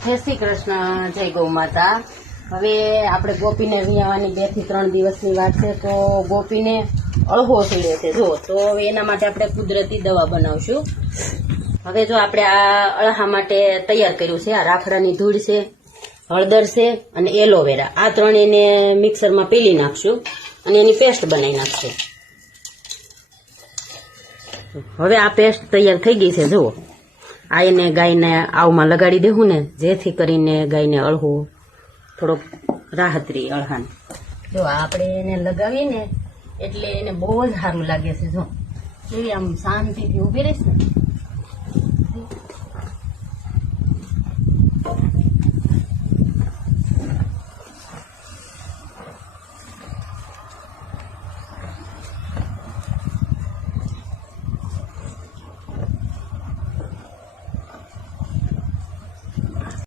જય શ્રી કૃષ્ણ, જય ગૌ માતા। હવે આપણે ગોપીને વિયાવાની 2 થી 3 દિવસની વાત છે, તો ગોપીને અળહો થયો છે જો, તો હવે એના માટે આપણે કુદરતી દવા બનાવશું। હવે જો આપણે આ અળહા માટે તૈયાર કર્યું છે, આ રાખડાની ધૂળ છે, હળદર છે અને એલોવેરા, આ ત્રણેયને મિક્સરમાં પીલી નાખશું અને એની પેસ્ટ બનાવી નાખશું। હવે આ પેસ્ટ તૈયાર થઈ ગઈ છે જુઓ, આ એને ગાયને આવમાં લગાડી દેવું ને, જેથી કરીને ગાયને અળહો થોડોક રાહત રહી અળહાને। જો આપણે એને લગાવીને એટલે એને બહુ જ સારું લાગે છે, જો કેવી આમ શાંતિથી ઊભી રહીશ ને